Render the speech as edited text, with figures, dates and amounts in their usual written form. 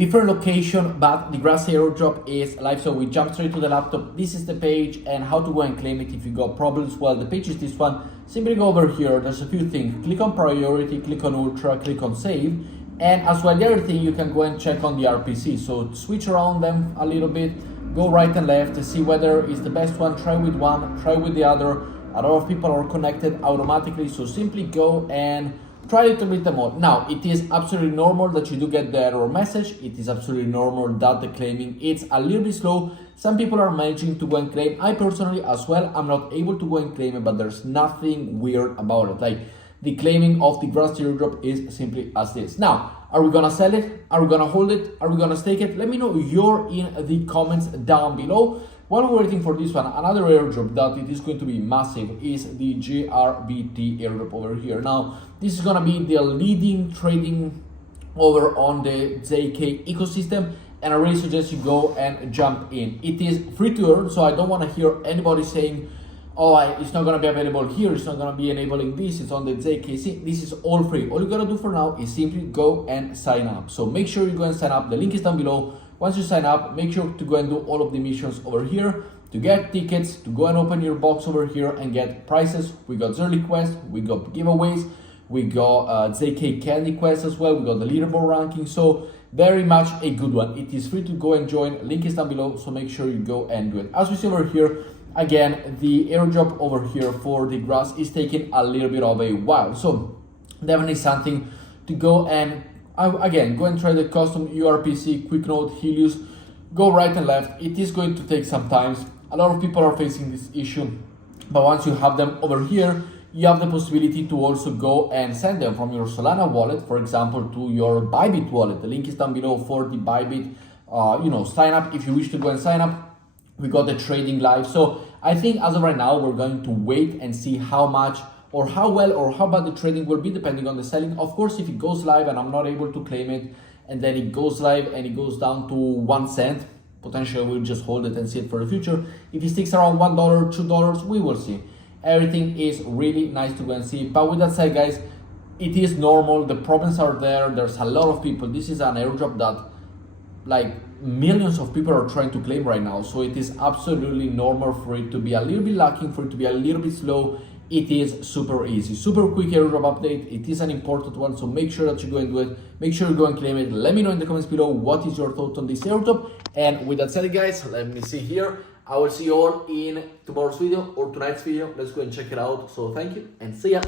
different location, but the grass airdrop is live. So we jump straight to the laptop. This is the page and how to go and claim it if you got problems. Well, the page is this one. Simply go over here. There's a few things. Click on priority, click on ultra, click on save. And as well, the other thing, you can go and check on the RPC. So switch around them a little bit, go right and left to see whether it's the best one. Try with one, try with the other. A lot of people are connected automatically. So simply go and try to meet them all. Now, it is absolutely normal that you do get the error message. It is absolutely normal that the claiming it's a little bit slow. Some people are managing to go and claim. I personally as well, I'm not able to go and claim it, but there's nothing weird about it. Like the claiming of the grass airdrop is simply as this. Now, are we gonna sell it? Are we gonna hold it? Are we gonna stake it? Let me know your in the comments down below. While we're waiting for this one, another airdrop that it is going to be massive is the JKT Airdrop over here. Now, this is gonna be the leading trading over on the JK ecosystem, and I really suggest you go and jump in. It is free to earn, so I don't wanna hear anybody saying, oh, it's not gonna be available here, it's not gonna be enabling this, it's on the JKC. This is all free. All you gotta do for now is simply go and sign up. So make sure you go and sign up. The link is down below. Once you sign up, make sure to go and do all of the missions over here to get tickets, to go and open your box over here and get prizes. We got early quests, we got giveaways, we got JK candy quests as well, we got the leaderboard ranking. So very much a good one. It is free to go and join. Link is down below, so make sure you go and do it. As we see over here, again, the airdrop over here for the grass is taking a little bit of a while. So definitely something to go and again, go and try the custom URPC, quick note, Helios, go right and left. It is going to take some time. A lot of people are facing this issue, but once you have them over here, you have the possibility to also go and send them from your Solana wallet, for example, to your ByBit wallet. The link is down below for the ByBit, sign up if you wish to go and sign up. We got the trading live. So I think as of right now, we're going to wait and see how much or how well or how bad the trading will be depending on the selling. Of course, if it goes live and I'm not able to claim it, and then it goes live and it goes down to 1 cent, potentially we'll just hold it and see it for the future. If it sticks around $1, $2, we will see. Everything is really nice to go and see. But with that said, guys, it is normal. The problems are there. There's a lot of people. This is an airdrop that like millions of people are trying to claim right now. So it is absolutely normal for it to be a little bit lacking, for it to be a little bit slow. It is super easy, super quick airdrop update. It is an important one, so make sure that you go and do it. Make sure you go and claim it. Let me know in the comments below what is your thought on this airdrop. And with that said, guys, let me see here. I will see you all in tomorrow's video or tonight's video. Let's go and check it out. So thank you and see ya.